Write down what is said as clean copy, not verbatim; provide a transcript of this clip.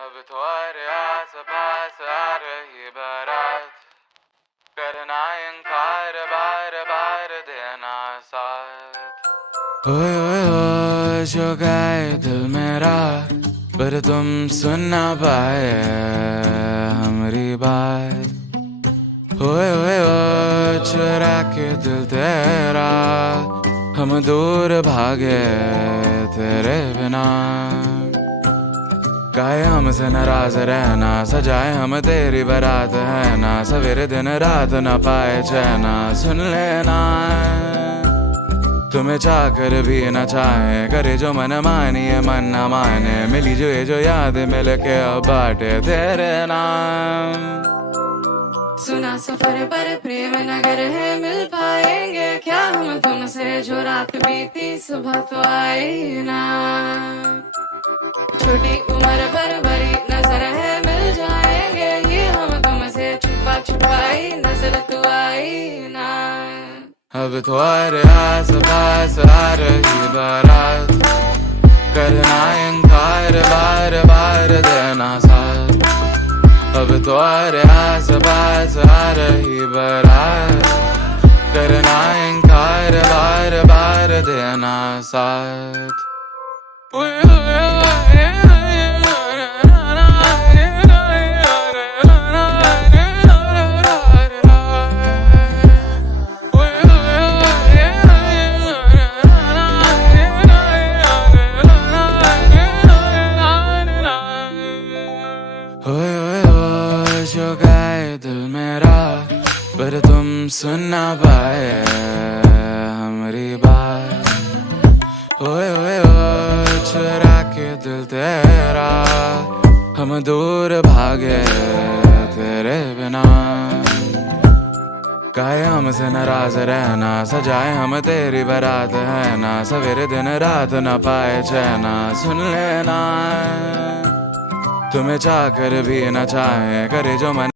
अब तुम्हारे आस पास आ रही बारात, करना इनकार बार बार देना साथ। ओए ओए ओए जो गाए दिल मेरा, पर तुम सुन ना पाए हमारी बात। ओए ओए ओए चुरा के दिल तेरा, हम दूर भागे तेरे बिना। काहे हमसे नाराज रहना, सजाए हम तेरी बारात है ना। सवेरे दिन रात न पाए चैना, सुन लेना तुम्हें चाहकर भी न चाहे, करे जो मन मानिए मन न माने। मिली जो ये जो याद मिल के अब बाटे तेरे नाम। सुना सफर पर प्रेम नगर है, मिल पाएंगे क्या हम तुमसे। जो रात बीती सुबह तो आई ना, छोटी उम्र पर बड़ी नजर है। मिल जाएंगे ये हम तुमसे, छुपा छुपाई नजर तो आई ना। अब तुम्हारे आस पास आ रही बारात, करना इनकार बार बार देना साथ। अब तुम्हारे आस पास आ रही बारात, करना इनकार बार बार देना साथ। ओए ओए ओए जो गाए दिल मेरा, पर तुम सुन ना पाए हमारी बात। ओए ओए ओए चुरा के दिल तेरा, हम दूर भागे तेरे बिना। काहे हमसे नाराज रहना, सजाए हम तेरी बारात है ना। सवेरे दिन रात न पाए चैना, सुन लेना तुम्हें चाहकर भी न चाहे, करे जो मन